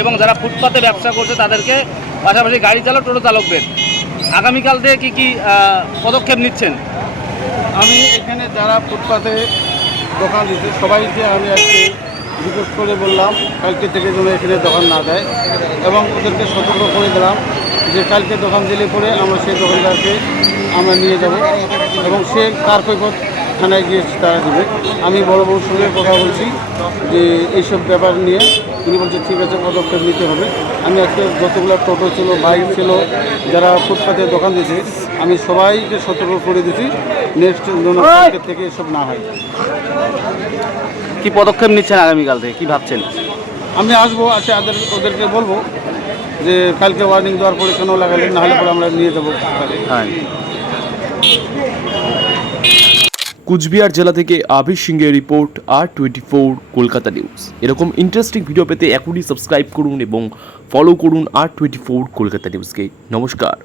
এবং যারা ফুটপাতে ব্যবসা করছে তাদেরকে, পাশাপাশি গাড়ি চালক, টোটো চালকদের আগামীকাল থেকে কী কী পদক্ষেপ নিচ্ছেন? আমি এখানে যারা ফুটপাতে দোকান দিচ্ছে সবাইকে আমি আজকে রিকোয়েস্ট করে বললাম কালকে থেকে যেন এখানে দোকান না দেয়, এবং ওদেরকে সতর্ক করে দিলাম যে কালকে দোকান দিলে পরে আমরা সেই দোকানদারকে আমরা নিয়ে যাব, এবং সে কার কৈফত থানায় গিয়ে তারা দেবে। আমি বড় বউর সঙ্গে কথা বলছি যে এইসব ব্যাপার নিয়ে, তিনি বলছে ঠিক আছে, পদক্ষেপ নিতে হবে। আমি আজকে যতগুলো টোটো ছিল, বাইক ছিল, যারা ফুটপাতে দোকান দিয়েছে, আমি সবাইকে সতর্ক করে দিয়েছি নেক্সট যেন কালকের থেকে এসব না হয়। কি পদক্ষেপ নিচ্ছেন আগামীকাল থেকে, কি ভাবছেন? আমি আসবো, ওদেরকে বলবো যে কালকে ওয়ার্নিং দেওয়ার পরে কেন লাগালেন, না হলে পরে আমরা নিয়ে যাবো। হ্যাঁ। কুচবিহার জেলা থেকে আবির সিংহের রিপোর্ট, R24 কলকাতা নিউজ। এরকম ইন্টারেস্টিং ভিডিও পেতে এখনই সাবস্ক্রাইব করুন এবং ফলো করুন R24 কলকাতা নিউজকে। নমস্কার।